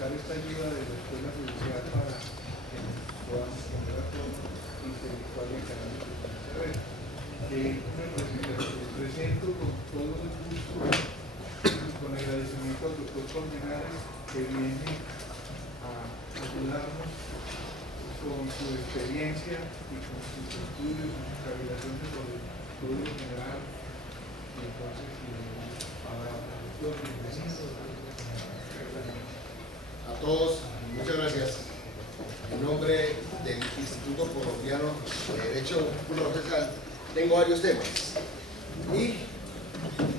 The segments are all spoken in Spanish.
solicitar esta ayuda de la Escuela Judicial para que podamos poner a todo intelectual y académico con esta red. Me presento con todo el gusto y con agradecimiento al doctor Colmenares, que viene a ayudarnos con su experiencia y con sus estudios, sus cavilaciones sobre el estudio general. Y entonces, para doctor, bienvenido. A todos, muchas gracias. En nombre del Instituto Colombiano de Derecho Procesal, tengo varios temas. Y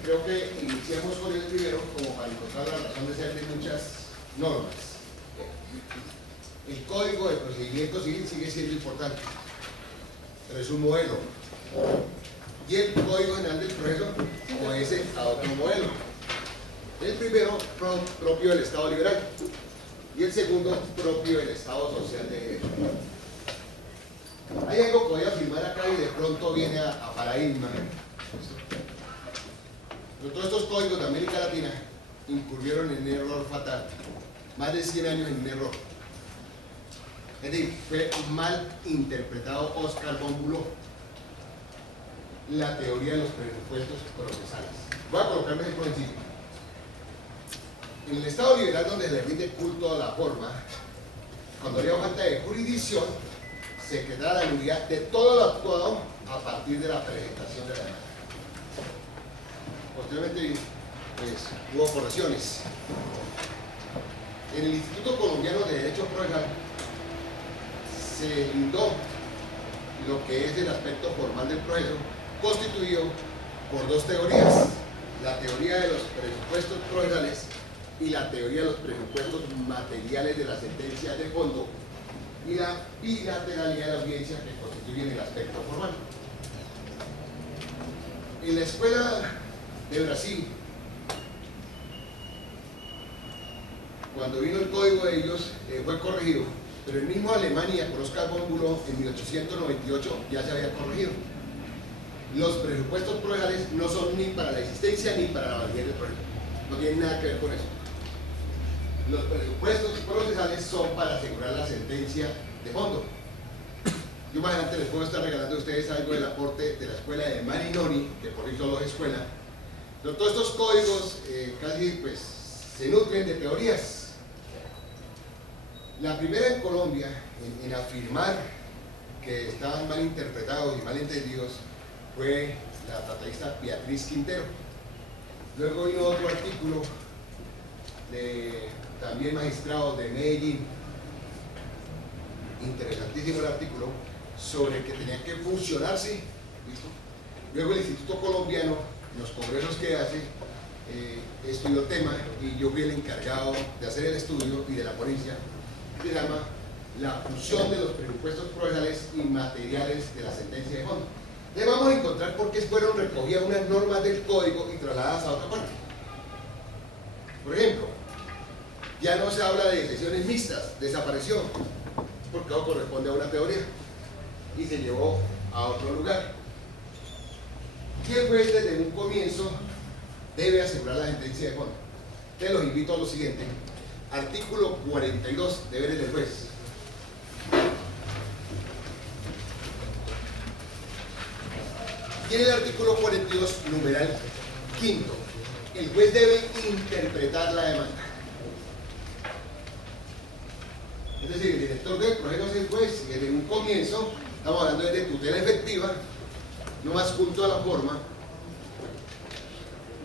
creo que iniciamos con el primero, como para encontrar la razón de ser de muchas normas. El Código de Procedimiento Civil sigue siendo importante, pero es un modelo. Y el Código General del Proceso obedece a otro modelo. El primero, propio del Estado liberal, y el segundo, propio del Estado social de derecho. Hay algo que voy a afirmar acá y de pronto viene a paradigma. Pero todos estos códigos de América Latina incurrieron en un error fatal. Más de 100 años en un error. Es decir, fue mal interpretado Oscar von Bülow la teoría de los presupuestos procesales. Voy a colocarme por encima. En el Estado liberal, donde se le rinde culto a la forma, cuando había falta de jurisdicción, se decretaba la nulidad de todo lo actuado a partir de la presentación de la demanda. Posteriormente, pues, hubo correcciones. En el Instituto Colombiano de Derecho Procesal se lindó lo que es el aspecto formal del proceso, constituido por dos teorías: la teoría de los presupuestos procesales y la teoría de los presupuestos materiales de la sentencia de fondo, y la bilateralidad de la audiencia, que constituyen el aspecto formal. En la Escuela de Brasil, cuando vino el código de ellos, fue corregido, pero el mismo Alemania, con Oscar von Bülow, en 1898 ya se había corregido. Los presupuestos procesales no son ni para la existencia ni para la validez del proceso, no tienen nada que ver con eso. Los presupuestos procesales son para asegurar la sentencia de fondo. Yo más adelante les puedo estar regalando a ustedes algo del aporte de la escuela de Marinoni, que por ahí solo es escuela. Pero todos estos códigos casi pues se nutren de teorías. La primera en Colombia en afirmar que estaban mal interpretados y mal entendidos fue la tratadista Beatriz Quintero. Luego vino otro artículo también magistrado de Medellín, interesantísimo el artículo, sobre que tenían que fusionarse. ¿Listo? Luego el Instituto Colombiano, en los congresos que hace, estudió el tema, y yo fui el encargado de hacer el estudio y de la ponencia, que se llama la fusión de los presupuestos procesales y materiales de la sentencia de fondo. Le vamos a encontrar por qué fueron recogidas unas normas del código y trasladadas a otra parte. Por ejemplo, ya no se habla de sesiones mixtas, desapareció, porque no corresponde a una teoría, y se llevó a otro lugar. Y el juez desde un comienzo debe asegurar la sentencia de fondo. Entonces los invito a lo siguiente: artículo 42, deberes del juez. Tiene el artículo 42, numeral quinto: el juez debe interpretar la demanda. Es decir, el director del proceso es el juez, y desde un comienzo estamos hablando de tutela efectiva, no más culto a la forma.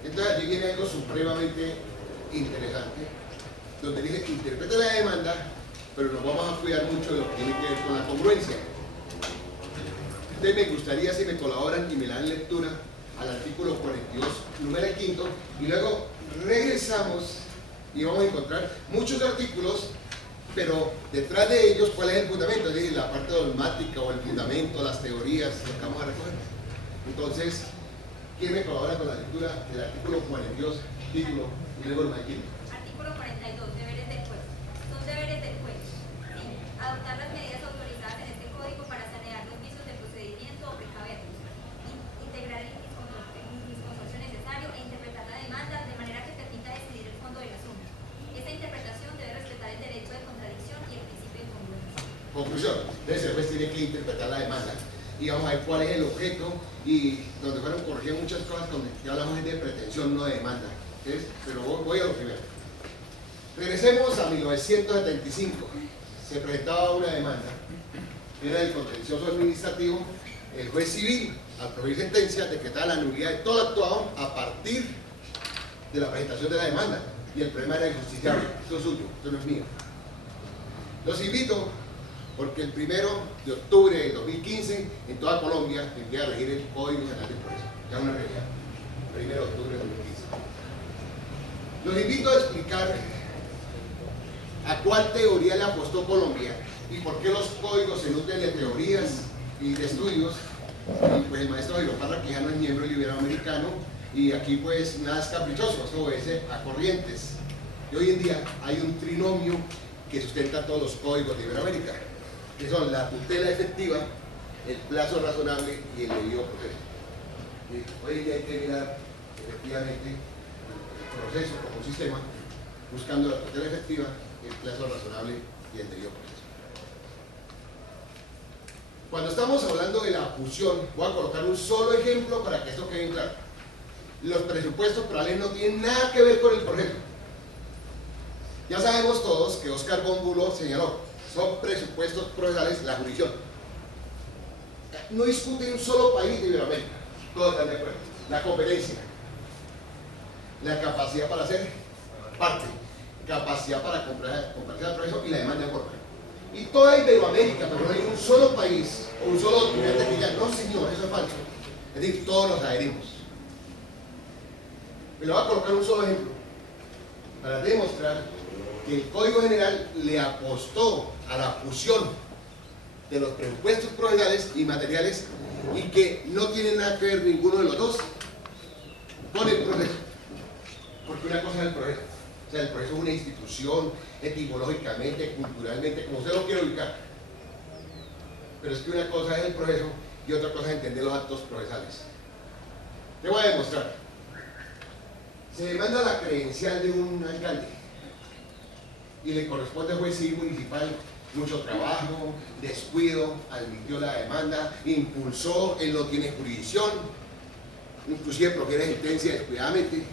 Entonces allí viene algo supremamente interesante, donde dice: interpreta la demanda, pero nos vamos a cuidar mucho de lo que tiene que ver con la congruencia. Entonces me gustaría si me colaboran y me dan lectura al artículo 42, número quinto, y luego regresamos y vamos a encontrar muchos artículos, pero detrás de ellos, ¿cuál es el fundamento? Es decir, la parte dogmática o el fundamento, las teorías, lo que vamos a recoger. Entonces, ¿quién me colabora con la lectura del artículo 42, título, y luego el maquino? Artículo 42, deberes del juez. Son deberes del juez: sí, adoptar las medidas autorizadas en este código para sanear los vicios de procedimiento o precaverlos, integrar el jurisconsulto necesario e interpretar la demanda de manera que permita decidir el fondo del asunto. Esta interpretación debe respetar el conclusión. Entonces el juez tiene que interpretar la demanda y vamos a ver cuál es el objeto y donde fueron corregidas muchas cosas donde ya hablamos de pretensión, no de demanda. ¿Ves? Pero voy a lo primero. Regresemos a 1975. Se presentaba una demanda, era del contencioso administrativo. El juez civil, al prohibir sentencia, decretaba la nulidad de todo actuado a partir de la presentación de la demanda. Y el problema era injusticiable. Esto es suyo, esto no es mío. Los invito, porque el 1 de octubre de 2015, en toda Colombia, empieza a regir el Código Nacional del Proceso. Ya una realidad. 1 de octubre de 2015. Los invito a explicar a cuál teoría le apostó Colombia y por qué los códigos se nutren de teorías y de estudios. Y pues el maestro Jairo Parra, que ya no es miembro del Iberoamericano, y aquí pues nada es caprichoso, esto obedece a corrientes. Y hoy en día hay un trinomio que sustenta todos los códigos de Iberoamérica, que son la tutela efectiva, el plazo razonable y el debido proceso. Y hoy en día hay que mirar efectivamente el proceso como un sistema, buscando la tutela efectiva, el plazo razonable y el debido proceso. Cuando estamos hablando de la fusión, voy a colocar un solo ejemplo para que esto quede claro. Los presupuestos probables no tienen nada que ver con el proceso. Ya sabemos todos que Oscar Bómbulo señaló, son presupuestos procesales la jurisdicción. No discute un solo país de Iberoamérica, todos están de acuerdo. La competencia, la capacidad para hacer parte, capacidad para comprarse al proceso y la demanda de forma. Y toda Iberoamérica, pero no hay un solo país o un solo documento que diga, no señor, eso es falso. Es decir, todos nos adherimos. Me lo voy a colocar un solo ejemplo para demostrar que el Código General le apostó a la fusión de los presupuestos procesales y materiales y que no tiene nada que ver ninguno de los dos con el proceso. Porque una cosa es el proceso. O sea, el proceso es una institución etimológicamente, culturalmente, como usted lo quiere ubicar. Pero es que una cosa es el proceso y otra cosa es entender los actos procesales. Te voy a demostrar. Se demanda la credencial de un alcalde y le corresponde al juez civil municipal mucho trabajo, descuido, admitió la demanda, impulsó, él no tiene jurisdicción, inclusive profiere sentencia descuidadamente.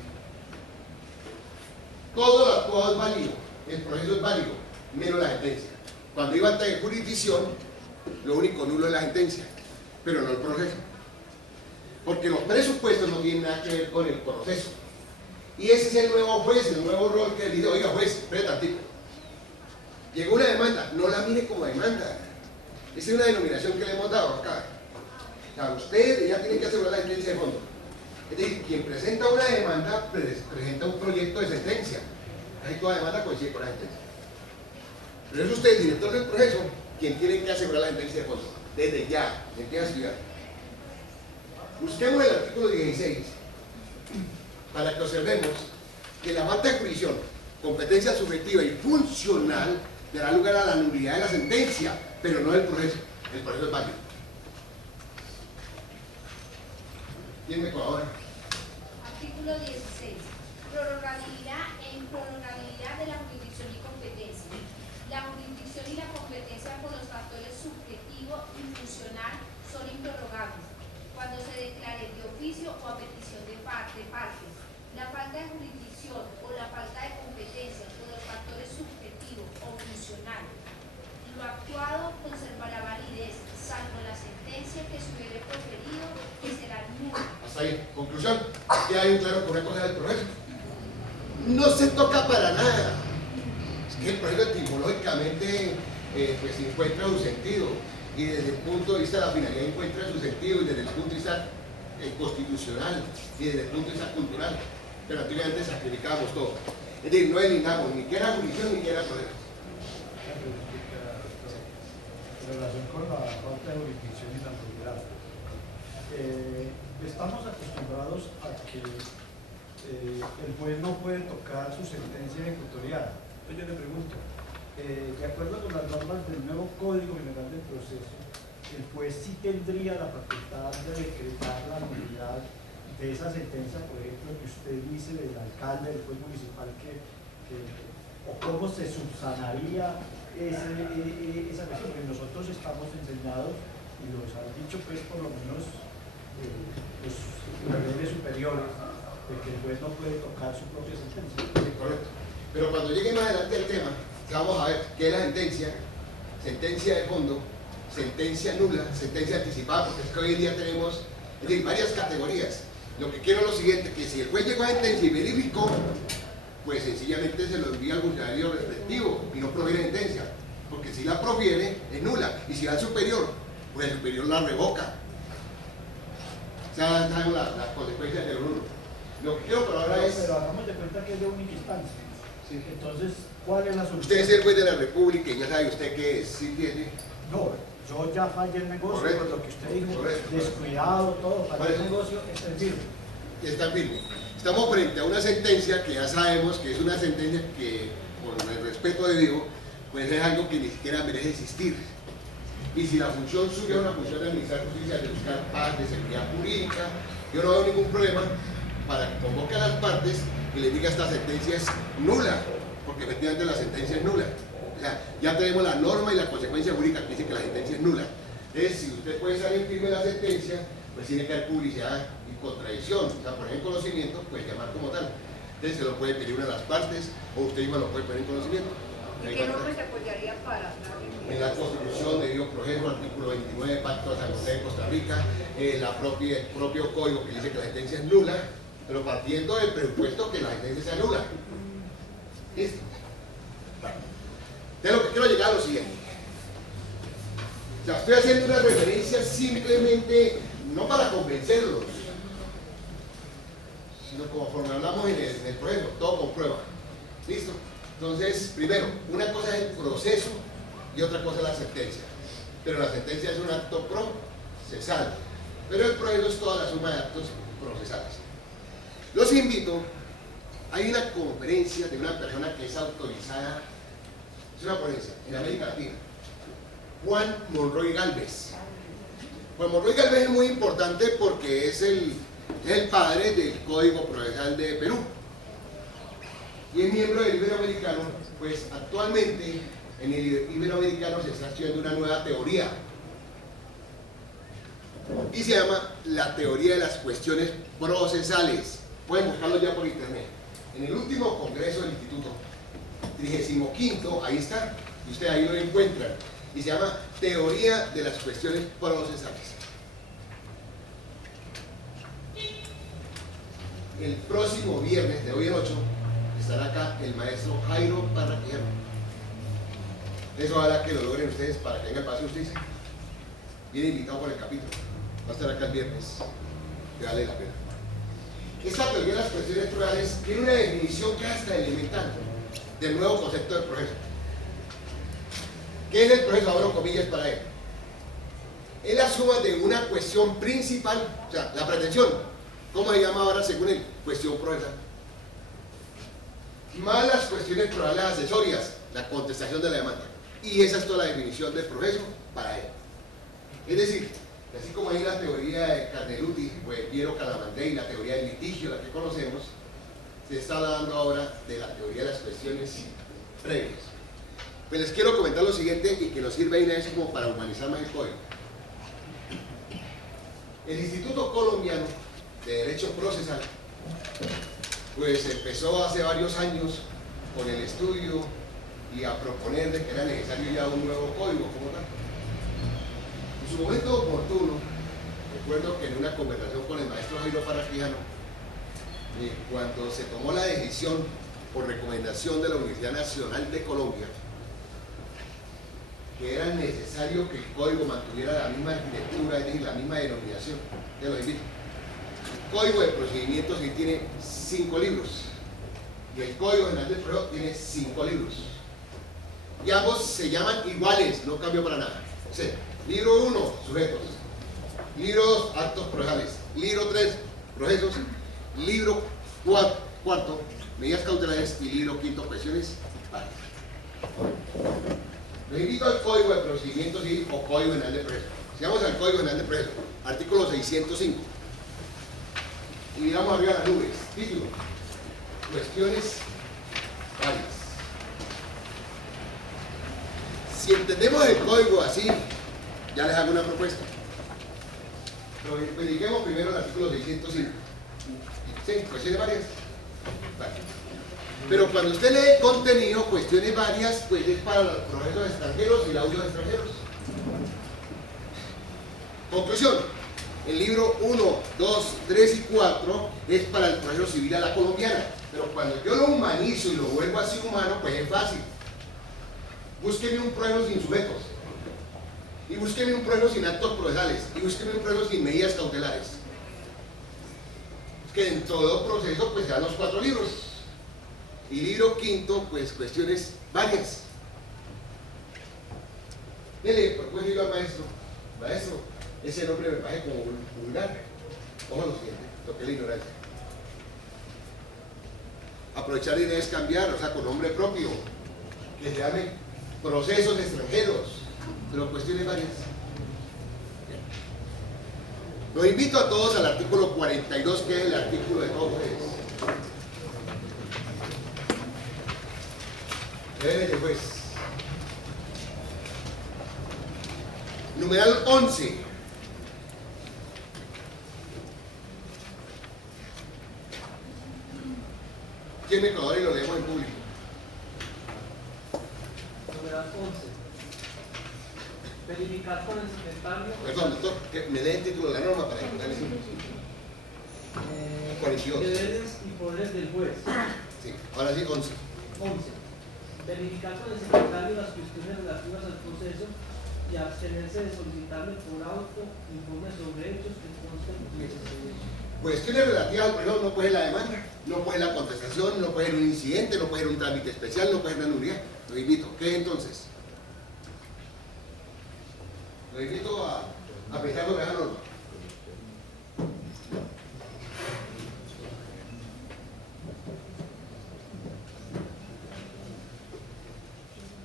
Todo lo actuado es válido, el proceso es válido, menos la sentencia. Cuando iba ante jurisdicción, lo único nulo es la sentencia, pero no el proceso. Porque los presupuestos no tienen nada que ver con el proceso. Y ese es el nuevo juez, el nuevo rol que él dice, oiga juez, espere tantito. Llegó una demanda, no la mire como demanda. Esa es una denominación que le hemos dado acá. O sea, usted ya tiene que asegurar la sentencia de fondo. Es decir, quien presenta una demanda presenta un proyecto de sentencia. Ahí toda demanda coincide con la sentencia. Pero es usted, el director del proceso, quien tiene que asegurar la sentencia de fondo. Desde ya, empieza a estudiar. Busquemos el artículo 16 para que observemos que la falta de jurisdicción, competencia subjetiva y funcional dará lugar a la nulidad de la sentencia, pero no del proceso. El proceso es válido. ¿Quién me colabora? Artículo 16. Prorrogabilidad e improrrogabilidad de la jurisdicción y competencia. La jurisdicción y la competencia por los factores subjetivo y funcional son improrrogables cuando se declare de oficio o a petición de partes. La falta de jurisdicción o la falta de competencia por los factores subjetivo o funcional. Lo actuado conservará validez, salvo la sentencia que se hubiere proferido, que será nula. Hasta ahí. Conclusión. Ya hay un claro que una cosa es el proceso. No se toca para nada. Es que el proceso etimológicamente pues encuentra su sentido. Y desde el punto de vista de la finalidad encuentra su sentido. Y desde el punto de vista constitucional. Y desde el punto de vista cultural. Pero antiguamente sacrificábamos todo. Es decir, no eliminamos ni que era jurisdicción ni que era proceso. En relación con la falta de jurisdicción y la nulidad, estamos acostumbrados a que el juez no puede tocar su sentencia ejecutorial. Entonces yo le pregunto, de acuerdo con las normas del nuevo Código General del Proceso, el juez sí tendría la facultad de decretar la nulidad de esa sentencia, por ejemplo, que usted dice del alcalde, del juez municipal que o cómo se subsanaría esa cuestión, porque nosotros estamos enseñados, y los han dicho pues por lo menos los niveles superiores, de que el juez no puede tocar su propia sentencia. Sí, correcto. Pero cuando llegue más adelante el tema, vamos a ver qué es la sentencia, sentencia de fondo, sentencia nula, sentencia anticipada, porque es que hoy en día tenemos, es decir, varias categorías. Lo que quiero es lo siguiente, que si el juez llegó a sentencia y verificó, pues sencillamente se lo envía al funcionario respectivo y no profiere sentencia, porque si la profiere es nula, y si va al superior, pues el superior la revoca. O sea, dan las consecuencias del uno. Lo que quiero por ahora es... Pero hagamos de cuenta que es de única instancia. Sí. Entonces, ¿cuál es la solución? Usted es el juez de la República y ya sabe usted qué es, ¿sí entiende? No, yo ya fallé el negocio, Correcto. por lo que usted dijo, Correcto. descuidado, todo, Por fallé el eso. negocio, está en firme. Está firme. Estamos frente a una sentencia que ya sabemos que es una sentencia que, con el respeto debido, pues es algo que ni siquiera merece existir. Y si la función suya es una función de administrar justicia, de buscar paz, de seguridad jurídica, yo no veo ningún problema para que convoque a las partes y les diga esta sentencia es nula, porque efectivamente la sentencia es nula. O sea, ya tenemos la norma y la consecuencia jurídica que dice que la sentencia es nula. Entonces, si usted puede salir firme de la sentencia, pues tiene que haber publicidad y contradicción. O sea, poner en conocimiento, pues llamar como tal. Entonces, se lo puede pedir una de las partes, o usted mismo lo puede poner en conocimiento. ¿Y qué norma se apoyaría para En la Constitución de Debido Proceso, artículo 29, Pacto de San José de Costa Rica, el propio código que dice que la sentencia es nula, pero partiendo del presupuesto que la sentencia sea nula. ¿Listo? De lo que quiero llegar a lo siguiente. O sea, estoy haciendo una referencia simplemente, no para convencerlos, sino conforme hablamos en el proceso, todo con prueba. ¿Listo? Entonces, primero, una cosa es el proceso y otra cosa es la sentencia. Pero la sentencia es un acto procesal, pero el proceso es toda la suma de actos procesales. Los invito, hay una conferencia de una persona que es autorizada, es una ponencia en América Latina, Juan Monroy Galvez. Juan Monroy Galvez es muy importante porque es el padre del Código Procesal de Perú y es miembro del Iberoamericano. Pues actualmente en el Iberoamericano se está estudiando una nueva teoría y se llama la teoría de las cuestiones procesales. Pueden buscarlo ya por internet. En el último congreso del Instituto 35º, ahí está, y ustedes ahí lo encuentran, y se llama teoría de las cuestiones procesales. El próximo viernes, de hoy en 8, estará acá el maestro Jairo Parraquero. Eso hará que lo logren ustedes para que venga el paso de justicia. Viene invitado por el capítulo. Va a estar acá el viernes. Que vale la pena. Esta teoría de las cuestiones procesales tiene una definición que es hasta elemental del nuevo concepto del proceso. ¿Qué es el proceso? Abro comillas para él. Es la suma de una cuestión principal, o sea, la pretensión. ¿Cómo se llama ahora según él? Cuestión procesal. Más las cuestiones procesales accesorias, la contestación de la demanda. Y esa es toda la definición del proceso para él. Es decir, así como hay la teoría de Carneluti, pues Piero Calamandrei, y la teoría del litigio, la que conocemos, se está hablando ahora de la teoría de las cuestiones previas. Pues les quiero comentar lo siguiente y que nos sirve ahí una vez como para humanizar más el código. El Instituto Colombiano de Derecho Procesal pues empezó hace varios años con el estudio y a proponer de que era necesario ya un nuevo código como tal. En su momento oportuno, recuerdo que en una conversación con el maestro Jairo Parraquijano, cuando se tomó la decisión por recomendación de la Universidad Nacional de Colombia, que era necesario que el código mantuviera la misma arquitectura, es decir, la misma denominación. Te lo invito. El Código de Procedimientos sí tiene 5 libros y el Código General del Proceso tiene 5 libros. Y ambos se llaman iguales, no cambió para nada. O sea, libro 1, sujetos. Libro 2, actos procesales. Libro 3, procesos. Libro 4, medidas cautelares. Y libro 5, cuestiones varias. Les invito al Código de Procedimientos Civil o Código General de Proceso. Si vamos al Código General de Proceso, artículo 605. Y miramos arriba las nubes. Título: cuestiones varias. Si entendemos el código así, ya les hago una propuesta. Pero verifiquemos primero el artículo 605. Sí, cuestiones varias. Vale. Pero cuando usted lee contenido, cuestiones varias, pues es para los procesos extranjeros y laudos extranjeros. Conclusión. El libro 1, 2, 3 y 4 es para el proceso civil a la colombiana. Pero cuando yo lo humanizo y lo vuelvo así humano, pues es fácil. Búsqueme un proceso sin sujetos. Y búsqueme un proceso sin actos procesales. Y búsqueme un proceso sin medidas cautelares. Que en todo proceso pues se dan los 4 libros. Y libro quinto, pues cuestiones varias. Dele, pues digo al maestro, maestro, ese nombre me parece como vulgar. Ojo lo siguiente, lo que es la ignorancia. Aprovechar y es cambiar, o sea, con nombre propio, que se llame procesos extranjeros, pero cuestiones varias. Los invito a todos al artículo 42, que es el artículo de todos ustedes. Deberes de juez. Numeral 11. ¿Quién me colabora y lo leemos en público? Numeral 11. Verificar con el secretario. Perdón, doctor, que me dé el título de la norma para encontrarle. 42. Deberes y poderes del juez. Sí, ahora sí, 11. 11. Verificar con el secretario las cuestiones relativas al proceso y abstenerse de solicitarle por auto informes sobre hechos que consten en el expediente. Cuestiones relativas al proceso no puede la demanda, no puede la contestación, no puede un incidente, no puede un trámite especial, no puede una nulidad. Lo invito. ¿Qué entonces? Lo invito a pensar sobre esa norma.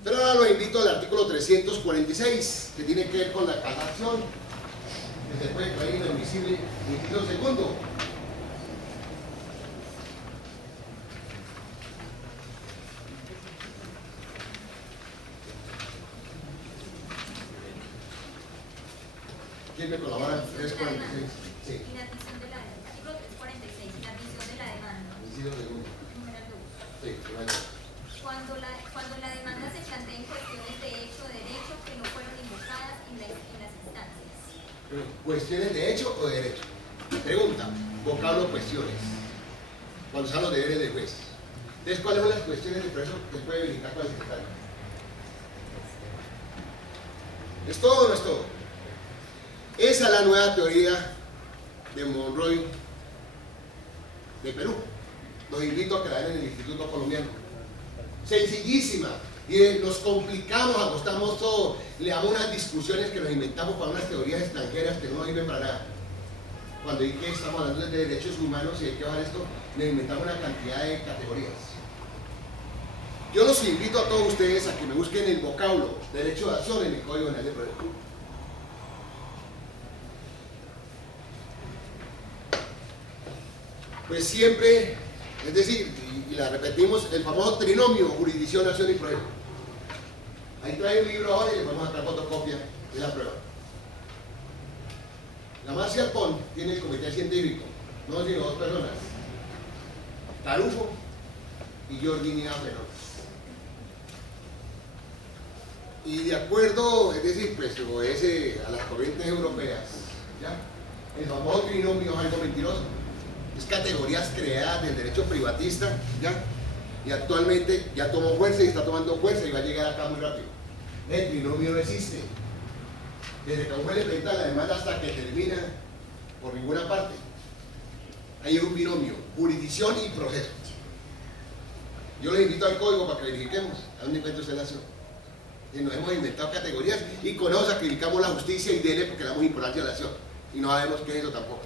Pero ahora los invito al artículo 346, que tiene que ver con la casación, que se puede traer inadmisible inciso segundo. ¿Quién me colabora? 346. Sí. Inadmisión de la artículo 346, inadmisión de la demanda. Inciso segundo. Número 2. Sí, número 2. Cuando la demanda se plantea en cuestiones de hecho o derecho que no fueron invocadas en las instancias. ¿Cuestiones de hecho o de derecho? Pregunta, vocablo cuestiones. Cuando están los deberes del juez. Entonces, ¿cuáles son las cuestiones de proceso que puede verificar con el secretario? ¿Es todo o no es todo? Esa es la nueva teoría de Monroy de Perú. Los invito a que la vean en el Instituto Colombiano. Sencillísima. Y nos complicamos, acostamos todo, le damos unas discusiones que nos inventamos para unas teorías extranjeras que no sirven para nada. Cuando hay que estamos hablando de derechos humanos y hay que bajar esto, nos inventamos una cantidad de categorías. Yo los invito a todos ustedes a que me busquen el vocablo derecho de acción en el Código Penal de Proceso. Pues siempre, es decir, y la repetimos, el famoso trinomio, jurisdicción, acción y prueba. Ahí trae un libro ahora y le vamos a sacar fotocopia de la prueba. La Marcial Pont tiene el comité científico, no sino 2 personas, Tarufo y Georgina Ferón. Y de acuerdo, es decir, pues obedece a las corrientes europeas, ¿ya? El famoso trinomio es algo mentiroso. Es categorías creadas del derecho privatista, ¿ya? Y actualmente ya tomó fuerza y está tomando fuerza y va a llegar acá muy rápido. El trinomio no existe. Desde que un juez le presenta la demanda hasta que termina, por ninguna parte. Hay un binomio, jurisdicción y proceso. Yo les invito al código para que verifiquemos a dónde encuentra usted la acción. Y nos hemos inventado categorías y con eso sacrificamos la justicia y dele porque le damos importancia a la acción. Y no sabemos qué es eso tampoco.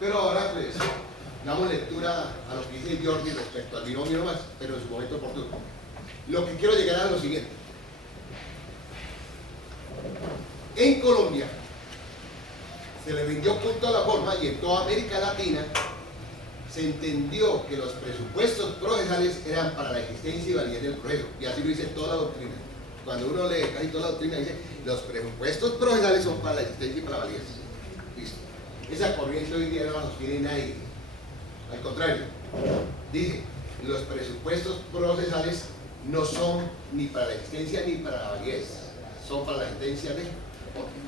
Pero ahora pues damos lectura a lo que dice Jordi respecto al binomio nomás, pero en su momento oportuno. Lo que quiero llegar a lo siguiente. En Colombia se le rindió culto a la forma y en toda América Latina se entendió que los presupuestos procesales eran para la existencia y validez del proceso, y así lo dice toda la doctrina. Cuando uno lee casi toda la doctrina, dice, los presupuestos procesales son para la existencia y para la validez. Listo. Esa corriente hoy día no la sostiene nadie. Al contrario, dice, los presupuestos procesales no son ni para la existencia ni para la validez, son para la existencia de otro.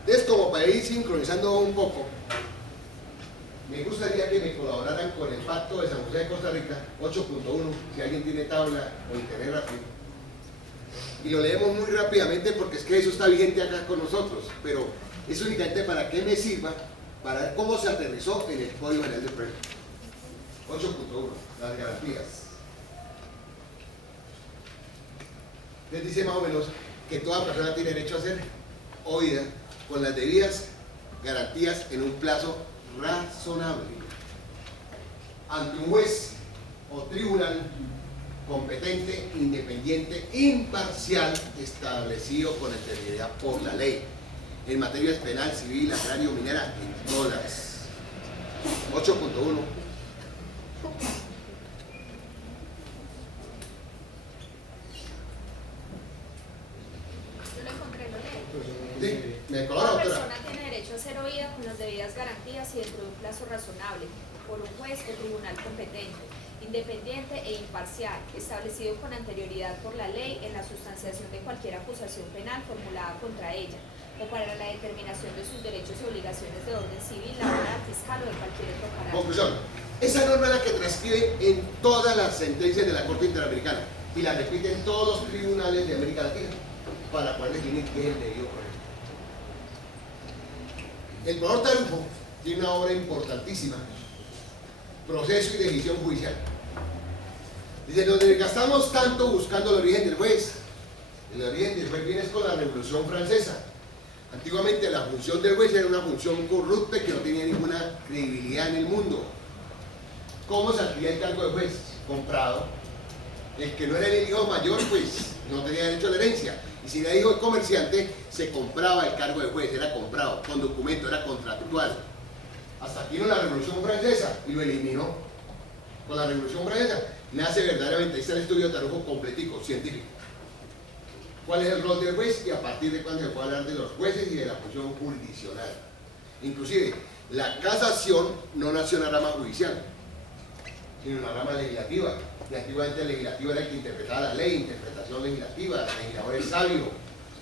Entonces, como para ir sincronizando un poco, me gustaría que me colaboraran con el Pacto de San José de Costa Rica 8.1, si alguien tiene tabla o internet rápido. Y lo leemos muy rápidamente porque es que eso está vigente acá con nosotros, pero es únicamente para que me sirva para ver cómo se aterrizó en el Código General del Precio. 8.1, las garantías. Les dice más o menos que toda persona tiene derecho a ser oída con las debidas garantías en un plazo razonable ante un juez o tribunal competente, independiente, imparcial, establecido con anterioridad por la ley en materias penal, civil, agrario, minera, en todas. 8.1. Yo lo encontré, lo leo. Sí, me colora, Toda doctora. persona tiene derecho a ser oída con las debidas garantías y dentro de un plazo razonable por un juez o tribunal competente, independiente e imparcial, establecido con anterioridad por la ley en la sustanciación de cualquier acusación penal formulada contra ella o para la determinación de sus derechos y obligaciones de orden civil, laboral, fiscal o de cualquier otro carácter. Conclusión. Esa norma es la que transcribe en todas las sentencias de la Corte Interamericana y la repiten todos los tribunales de América Latina para poder definir qué es el debido proceso. El profesor Tarujo tiene una obra importantísima, Proceso y Decisión Judicial. Dice, donde gastamos tanto buscando el origen del juez. El origen del juez viene con la Revolución Francesa. Antiguamente la función del juez era una función corrupta que no tenía ninguna credibilidad en el mundo. ¿Cómo se adquiría el cargo de juez? Comprado. El que no era el hijo mayor, pues no tenía derecho a la herencia. Y si era hijo de comerciante, se compraba el cargo de juez, era comprado, con documento, era contractual. Hasta aquí vino la Revolución Francesa y lo eliminó. Con la Revolución Francesa nace verdaderamente, ahí está el estudio de Tarujo completico, científico. ¿Cuál es el rol del juez? Y a partir de cuándo se puede hablar de los jueces y de la función jurisdiccional. Inclusive, la casación no nació en la rama judicial, sino en la rama legislativa. Y antiguamente el legislativo era el que interpretaba la ley, interpretación legislativa, el legislador es sabio.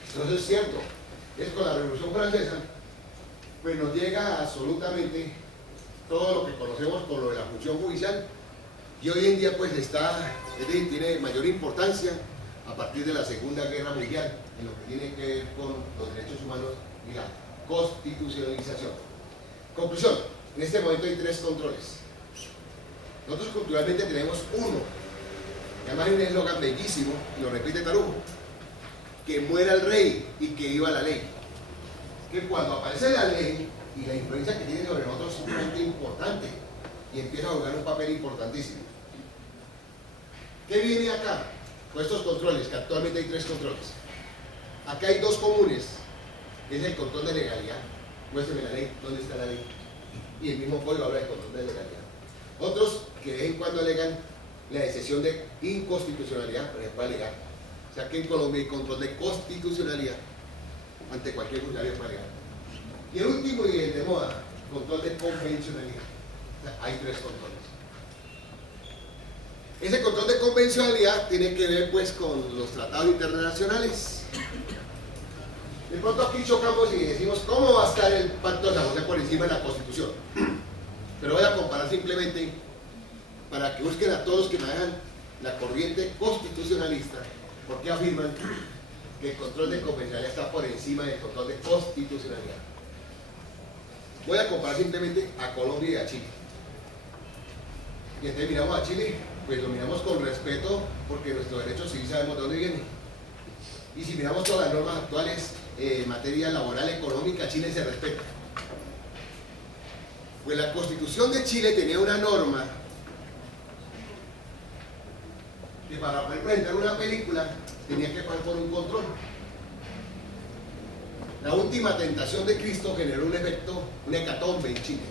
Eso es cierto. Es con la Revolución Francesa, pues nos llega absolutamente todo lo que conocemos por lo de la función judicial. Y hoy en día pues tiene mayor importancia a partir de la Segunda Guerra Mundial, en lo que tiene que ver con los derechos humanos y la constitucionalización. Conclusión, en este momento hay 3 controles. Nosotros culturalmente tenemos uno, y además hay un eslogan bellísimo, y lo repite Tarujo, que muera el rey y que viva la ley. Que cuando aparece la ley y la influencia que tiene sobre nosotros es sumamente importante y empieza a jugar un papel importantísimo. ¿Qué viene acá? Con estos controles, que actualmente hay 3 controles. Acá hay 2 comunes, que es el control de legalidad. Muéstrame la ley, ¿dónde está la ley? Y el mismo código habla de control de legalidad. Otros que de vez en cuando alegan la excepción de inconstitucionalidad, pero es alegar. O sea que en Colombia hay control de constitucionalidad ante cualquier funcionario para alegar. Y el último y el de moda, control de convencionalidad. O sea, hay 3 controles. Ese control de convencionalidad tiene que ver pues con los tratados internacionales. De pronto aquí chocamos y decimos, ¿cómo va a estar el Pacto de San José por encima de la Constitución? Pero voy a comparar simplemente para que busquen a todos que me hagan la corriente constitucionalista, porque afirman que el control de convencionalidad está por encima del control de constitucionalidad. Voy a comparar simplemente a Colombia y a Chile. Y entonces miramos a Chile, pues lo miramos con respeto porque nuestros derechos sí sabemos de dónde vienen. Y si miramos todas las normas actuales en materia laboral, económica, Chile se respeta. Pues la Constitución de Chile tenía una norma que para poder presentar una película tenía que pasar por un control. La última tentación de Cristo generó un efecto, un hecatombe en Chile.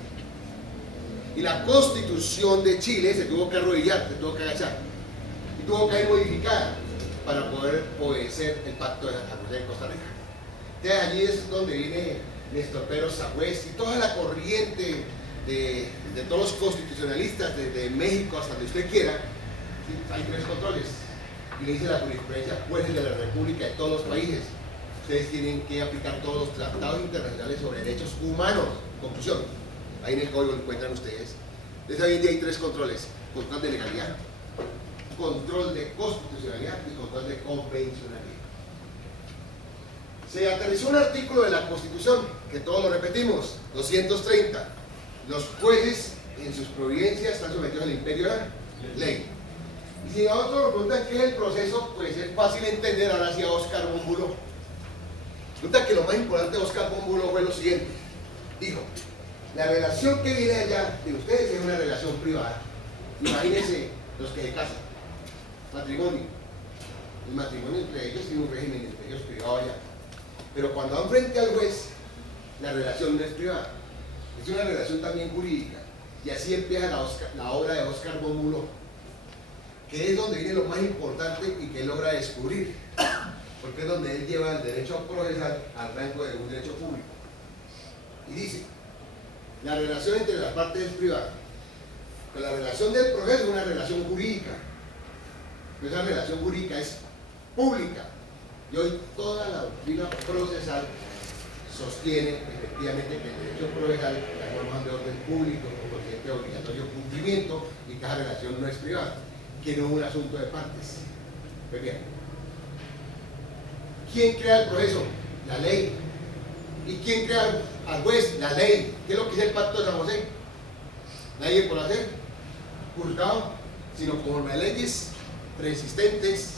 Y la Constitución de Chile se tuvo que arrodillar, se tuvo que agachar y tuvo que ir modificada para poder obedecer el pacto de San José de Costa Rica. Entonces allí es donde viene Néstor Pedro Sagüez y toda la corriente de todos los constitucionalistas, desde México hasta donde usted quiera. ¿Sí? Hay 3 controles. Y le dice la jurisprudencia, jueces de la República de todos los países. Ustedes tienen que aplicar todos los tratados internacionales sobre derechos humanos. Conclusión. Ahí en el código lo encuentran ustedes. Entonces hoy en día hay 3 controles. Control de legalidad, control de constitucionalidad y control de convencionalidad. Se aterrizó un artículo de la Constitución, que todos lo repetimos, 230. Los jueces en sus providencias están sometidos al imperio de la ley. Y si a otros nos preguntan qué es el proceso, pues es fácil entender. Ahora sí a Óscar Bómbulo. Resulta que lo más importante de Óscar Bómbulo fue lo siguiente. Dijo, la relación que viene allá de ustedes es una relación privada. Imagínense los que se casan. Matrimonio. El matrimonio entre ellos tiene un régimen entre ellos privado allá. Pero cuando van frente al juez, la relación no es privada. Es una relación también jurídica. Y así empieza la obra de Óscar Bómbulo, que es donde viene lo más importante y que él logra descubrir, porque es donde él lleva el derecho procesal al rango de un derecho público. Y dice, la relación entre las partes es privada, pero la relación del proceso es una relación jurídica, pero esa relación jurídica es pública. Y hoy toda la doctrina procesal sostiene efectivamente que el derecho procesal, las normas de orden público, con consciente obligatorio cumplimiento, y que esa relación no es privada, que no es un asunto de partes. Pues bien, ¿quién crea el proceso? La ley. ¿Y quién crea al juez? La ley. ¿Qué es lo que dice el pacto de San José? Nadie por hacer juzgado, sino conforme a leyes preexistentes.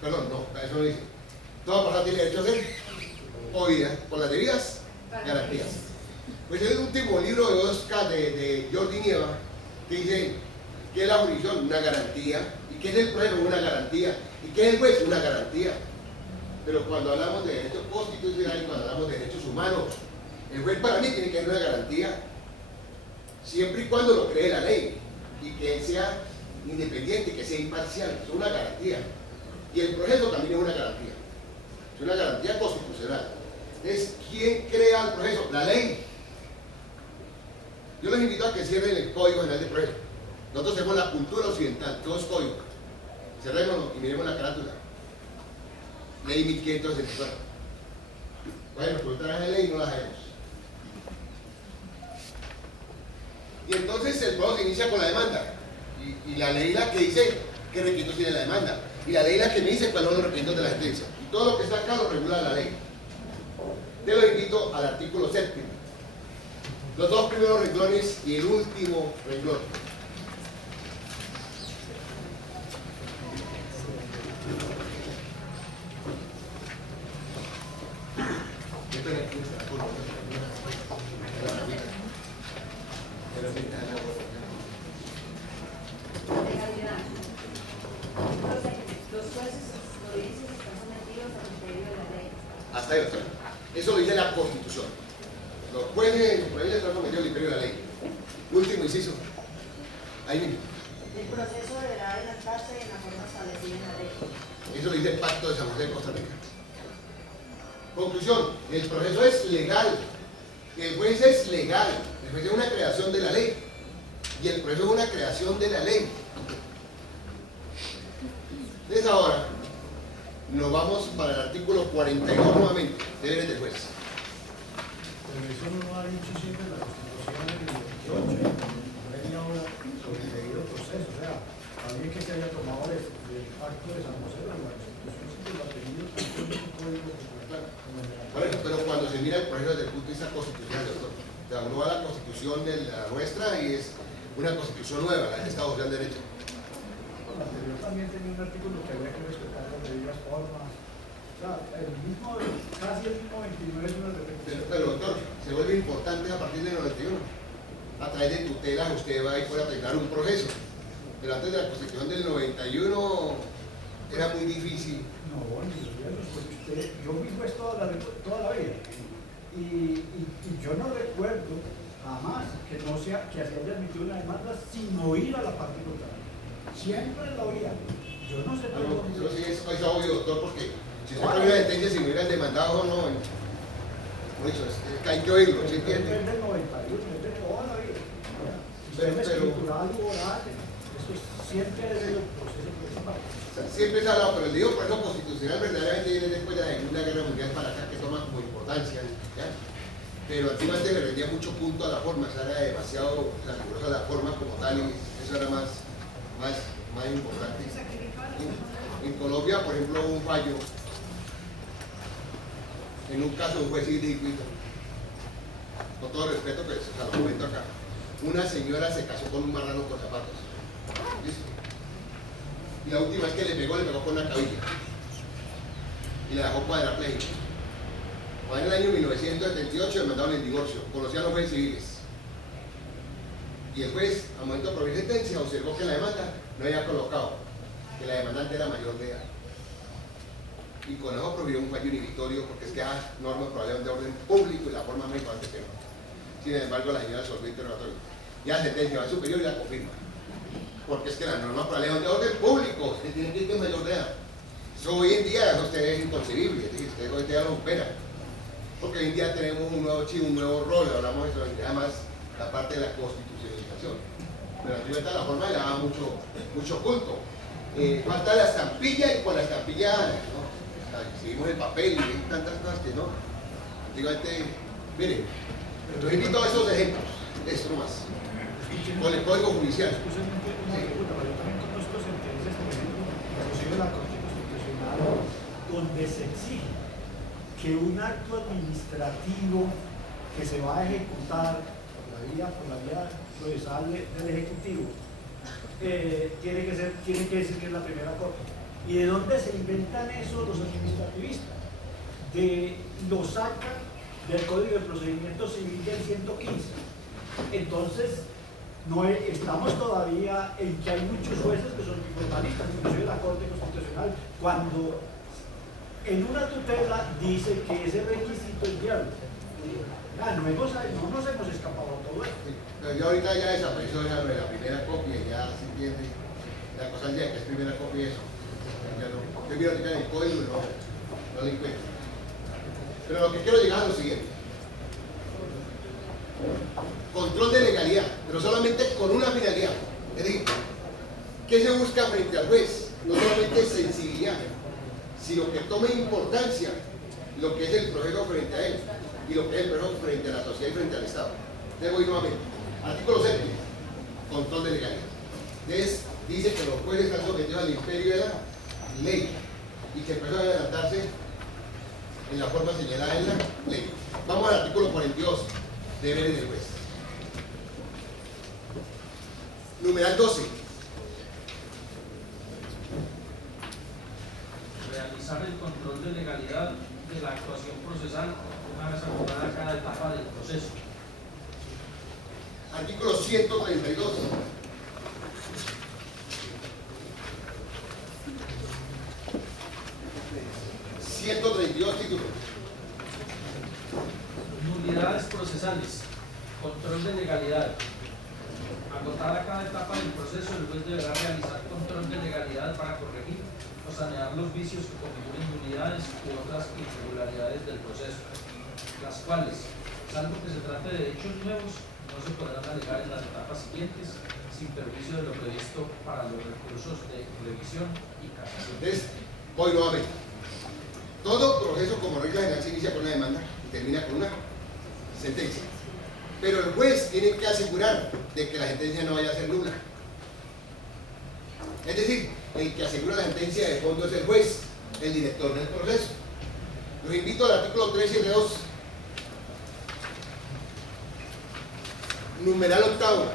Perdón, no, eso no dice. Toda persona tiene derecho a ser oída con las debidas garantías. Pues es el último libro de Oscar de Jordi Nieva, que dice: ¿qué es la jurisdicción? Una garantía. ¿Y qué es el proceso? Una garantía. ¿Y qué es el juez? Una garantía. Pero cuando hablamos de derechos constitucionales, cuando hablamos de derechos humanos, el juez para mí tiene que ser una garantía, siempre y cuando lo cree la ley, y que él sea independiente, que sea imparcial. Es una garantía. Y el proceso también es una garantía. Es una garantía constitucional. Entonces, ¿quién crea el proceso? La ley. Yo les invito a que cierren el Código General de Proceso. Nosotros tenemos la cultura occidental, todos códigos. Cerrémonos y miremos la carátula. Ley 1564. Bueno, nos preguntarán la ley y no la sabemos. Y entonces el proceso se inicia con la demanda. Y la ley la que dice qué requisitos tiene la demanda. Y la ley la que me dice cuáles son los requisitos de la sentencia. Y todo lo que está acá lo regula la ley. Te lo invito al artículo 7. Los 2 primeros renglones y el último renglón. Legalidad. Los jueces provinciales están sometidos al imperio de la ley. Hasta ahí, doctor. Eso lo dice la Constitución. Los jueces en su provincia están sometidos al imperio de la ley. Último inciso. Ahí mismo. El proceso deberá adelantarse en la forma establecida en la ley. Eso lo dice el Pacto de San José de Costa Rica. Conclusión, el proceso es legal, el juez es legal, el juez es una creación de la ley y el proceso es una creación de la ley. Entonces ahora nos vamos para el artículo 42 nuevamente, deberes del juez. Pero eso no lo ha dicho siempre la Constitución del 28, media hora sobre el debido proceso. O sea, también que se haya tomado el pacto de San José, pero la Constitución siempre lo ha tenido tanto en su código como en la... Por eso, pero cuando se mira el proceso desde el punto de vista constitucional, doctor, o sea, uno va a la Constitución de la nuestra y es una Constitución nueva, la de Estado Social de Derecho. La anterior también tenía un artículo que había que respetar las debidas formas. O sea, casi el mismo 29 es una repetición. Pero doctor, se vuelve importante a partir del 91. A través de tutelas usted va a ir a arreglar un proceso. Pero antes de la Constitución del 91 era muy difícil. No, ni siquiera pues yo fui juez toda la vida. Y yo no recuerdo jamás que se haya admitido una demanda sin oír a la parte contraria. Siempre la oía. Yo no sé Eso cómo. sí es obvio, doctor, porque si usted pone una sentencia, si me hubieran demandado o no, por eso que hay que oírlo, ¿se entiende? Es del 91, es de toda la vida. Pero- Escritural u oral, esto siempre ha sido el proceso principal. O sea, siempre se ha hablado, pero el lío por eso constitucional verdaderamente viene después de la Segunda Guerra Mundial para acá, que toma como importancia, ¿ya? Pero antiguamente le rendía mucho punto a la forma, o sea, era demasiado rigurosa la forma como tal, y eso era más importante. En Colombia, por ejemplo, hubo un fallo en un caso de un juez civil de circuito, con todo respeto, pues, o sea, lo comento acá. Una señora se casó con un marrano con zapatos. ¿Listo? Y la última vez que le pegó con una cabilla. Y la dejó cuadraplégica. En el año 1978 le mandaron el divorcio. Conocían a los jueces civiles. Y el juez, al momento de prohibir sentencia, observó que la demanda no había colocado que la demandante era mayor de edad. Y con eso prohibió un fallo inhibitorio porque es que hay normas probablemente de orden público y la forma más importante que no. Sin embargo, la señora solvó interrogatorio. Ya la sentencia va superior y la confirma. Porque es que la norma probablemente de orden público, usted tiene que ir de mayor de edad. Eso hoy en día eso usted es inconcebible, es decir, usted hoy en día lo supera. Porque hoy en día tenemos un nuevo chip, un nuevo rol, hablamos de eso, además la parte de la constitucionalización. Pero anteriormente la forma le daba mucho culto. Falta la estampilla y con la estampilla, ¿no? O sea, seguimos el papel y hay tantas cosas que no. Antiguamente, miren, los invito a esos ejemplos, esto más, con el Código Judicial. Excúsenme una pregunta, pero yo también conozco sentencias, por ejemplo, inclusive la Corte Constitucional, donde se exige que un acto administrativo que se va a ejecutar por la vía procesal del Ejecutivo, tiene que decir que es la primera copia. ¿Y de dónde se inventan eso los administrativistas? Lo sacan del Código de Procedimiento Civil del 115. Entonces, estamos todavía en que hay muchos jueces que son formalistas, inclusive la Corte Constitucional, cuando en una tutela dice que ese requisito es viable. No nos hemos escapado de todo esto. Pero yo ahorita ya desapareció la primera copia, ya se entiende la cosa ya que es primera copia y eso. Ya no, yo miro ahorita en el código y no lo encuentro. Pero lo que quiero llegar es lo siguiente. Control de legalidad, pero solamente con una finalidad. Es decir, ¿qué se busca frente al juez? No solamente sensibilidad, sino que tome importancia lo que es el proceso frente a él y lo que es el proceso frente a la sociedad y frente al Estado. Le voy nuevamente. Artículo 7. Control de legalidad. Entonces, dice que los jueces están sometidos al imperio de la ley y que el proceso debe adelantarse en la forma señalada en la ley. Vamos al artículo 42. Deberes del juez. Numeral 12. Realizar el control de legalidad de la actuación procesal una vez acordada cada etapa del proceso. Artículo 132. Título. Nulidades procesales. Control de legalidad. Agotada cada etapa del proceso, el juez deberá realizar control de legalidad para corregir o sanear los vicios que configuren nulidades u otras irregularidades del proceso, las cuales, salvo que se trate de hechos nuevos, no se podrán alegar en las etapas siguientes sin perjuicio de lo previsto para los recursos de revisión y casación. Entonces, voy nuevamente. Todo proceso como regla general se inicia con una demanda y termina con una sentencia. Pero el juez tiene que asegurar de que la sentencia no vaya a ser nula. Es decir, el que asegura la sentencia de fondo es el juez, el director del proceso. Los invito al artículo 372. Numeral 8.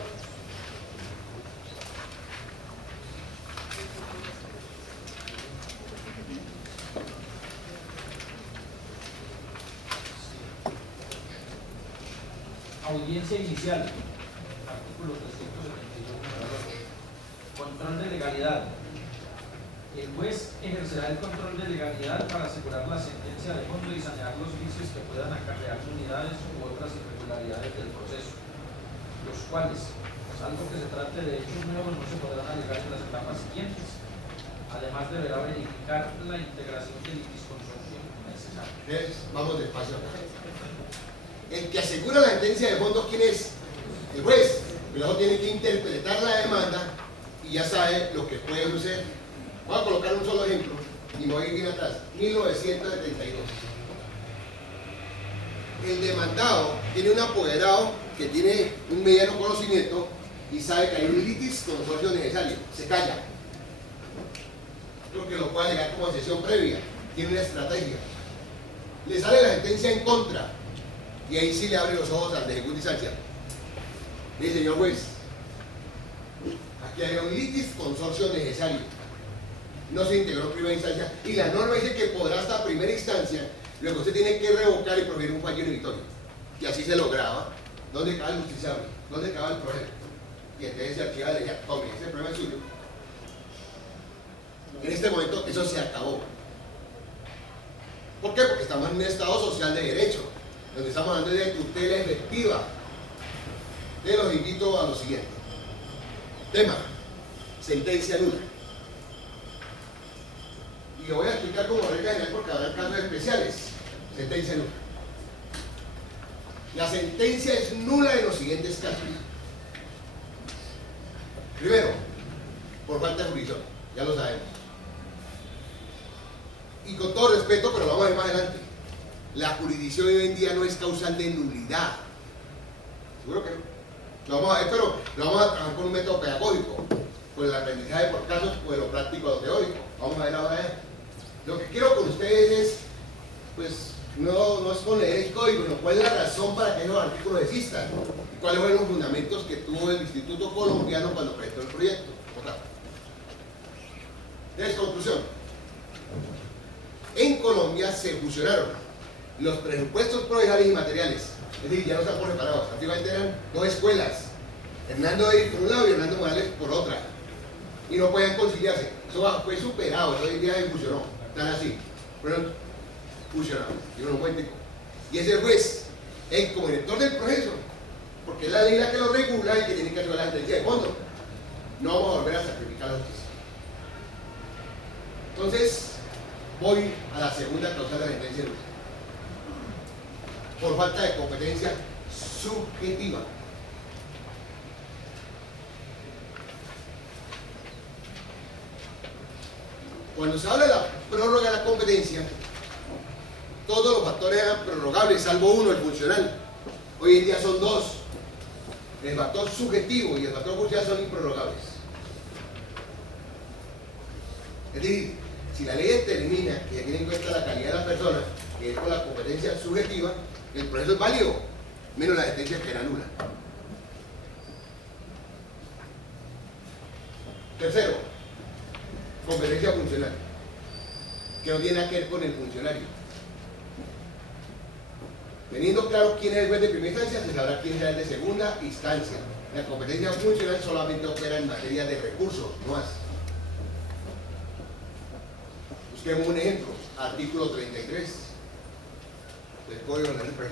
Audiencia inicial. Artículo 371. Control de legalidad. El juez ejercerá el control de legalidad para asegurar la sentencia de fondo y sanear los vicios que puedan acarrear nulidades u otras irregularidades del proceso, los cuales, salvo que se trate de hechos nuevos, no se podrán alegar en las etapas siguientes, Además, deberá verificar la integración del litisconsorcio necesaria. Vamos despacio. El que asegura la sentencia de fondo, ¿quién es? El juez. Luego tiene que interpretar la demanda y ya sabe lo que puede suceder. Voy a colocar un solo ejemplo y me voy a ir bien atrás. 1972. El demandado tiene un apoderado que tiene un mediano conocimiento y sabe que hay un litis consorcio necesario. Se calla. Creo que lo puede alegar como sesión previa. Tiene una estrategia. Le sale la sentencia en contra y ahí sí le abre los ojos al de segunda instancia. Dice, señor juez, aquí hay un litis consorcio necesario. No se integró en primera instancia y la norma dice que podrá hasta primera instancia, luego usted tiene que revocar y proferir un fallo inhibitorio. Y así se lograba. ¿Dónde acaba el justiciable? ¿Dónde acaba el proceso? Y entonces se archiva de ella, tome, ese problema es suyo. En este momento eso se acabó. ¿Por qué? Porque estamos en un estado social de derecho, donde estamos hablando de tutela efectiva. Entonces los invito a lo siguiente. Tema, sentencia nula. Y lo voy a explicar como regla general porque habrá casos especiales. Sentencia nula. La sentencia es nula en los siguientes casos. Primero, por falta de jurisdicción, ya lo sabemos. Y con todo respeto, pero lo vamos a ver más adelante, la jurisdicción hoy en día no es causal de nulidad. Seguro que no. Lo vamos a ver, pero lo vamos a trabajar con un método pedagógico, por el aprendizaje por casos, por lo práctico a lo teórico. Vamos a ver ahora. Lo que quiero con ustedes es, pues, no es con leer el código, sino cuál es la razón para que esos artículos existan y cuáles fueron los fundamentos que tuvo el Instituto Colombiano cuando presentó el proyecto. Entonces, conclusión. En Colombia se fusionaron los presupuestos provisionales y materiales, es decir, ya no están por separados. Antiguamente eran dos escuelas, Hernando David por un lado y Hernando Morales por otra, y no podían conciliarse. Eso fue superado, eso hoy en día se fusionó, están así, fueron fusionados. Y un momentico. Y ese juez, como director del proceso, porque es la ley la que lo regula y que tiene que hacer la sentencia de fondo. No vamos a volver a sacrificar la justicia. Entonces, voy a la segunda causa de la sentencia nula. Por falta de competencia subjetiva. Cuando se habla de la prórroga de la competencia, todos los factores eran prorrogables, salvo uno, el funcional. Hoy en día son dos. El factor subjetivo y el factor funcional son improrrogables. Es decir, si la ley determina que se tiene en cuenta la calidad de las personas, que es con la competencia subjetiva, el proceso es válido, menos la sentencia que era nula. Tercero, competencia funcional, que no tiene nada que ver con el funcionario. Teniendo claro quién es el juez de primera instancia, se sabrá quién será el de segunda instancia. La competencia funcional solamente opera en materia de recursos, no más. Busquemos un ejemplo, artículo 33 del Código de la Ley Penal.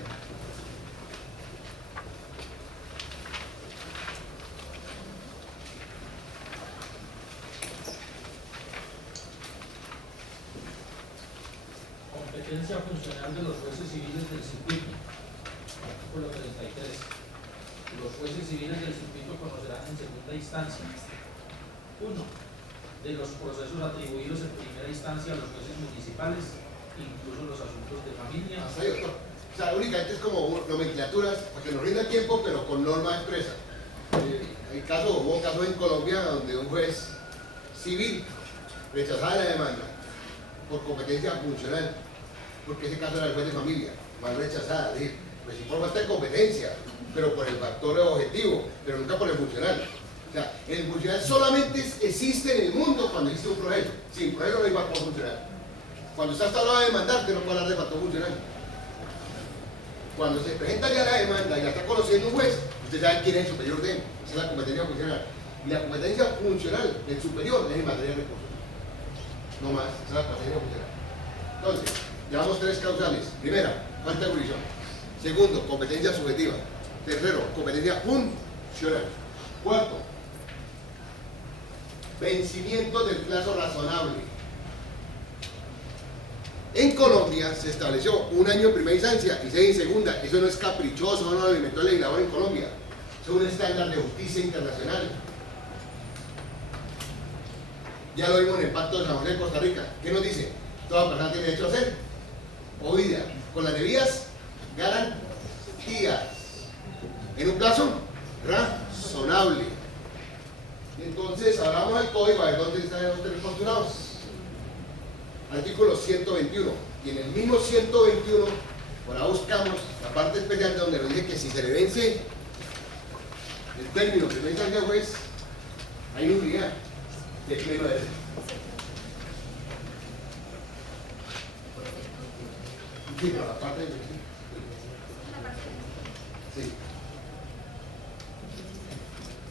Competencia funcional de los jueces civiles del circuito. Artículo 33. Los jueces civiles del circuito conocerán en segunda instancia: 1. De los procesos atribuidos en primera instancia a los jueces municipales, incluso los asuntos de familia. Hasta ahí, doctor. O sea, únicamente es como nomenclaturas para que nos rinda el tiempo, pero con norma expresa. Hubo casos en Colombia donde un juez civil rechazaba la demanda por competencia funcional, porque ese caso era el juez de familia, mal rechazada, es decir, pues sí por falta de competencia, pero por el factor objetivo, pero nunca por el funcional. O sea, el funcional solamente existe en el mundo cuando existe un proceso. Sin proceso no hay factor funcional. Cuando está hasta la demanda, usted no puede hablar de factor funcional. Cuando se presenta ya la demanda y la está conociendo un juez, usted sabe quién es el superior de él. Esa es la competencia funcional. Y la competencia funcional del superior es en materia de recursos. No más, esa es la competencia funcional. Entonces, llevamos tres causales. Primera, falta de jurisdicción. Segundo, competencia subjetiva. Tercero, competencia funcional. Cuarto, Vencimiento del plazo razonable. En Colombia se estableció 1 año en primera instancia y 6 en segunda. Eso no es caprichoso, no lo inventó el legislador en Colombia. Eso es un estándar de justicia internacional. Ya lo vimos en el Pacto de San José de Costa Rica. ¿Qué nos dice? Toda persona tiene derecho a ser oída con las debidas garantías en un plazo razonable. Entonces, hablamos del código, a ver dónde están los tres postulados. Artículo 121. Y en el mismo 121, ahora buscamos la parte especial donde nos dice que si se le vence el término que no instancia el juez, hay nulidad del pleno derecho. Sí, pero la parte de sí.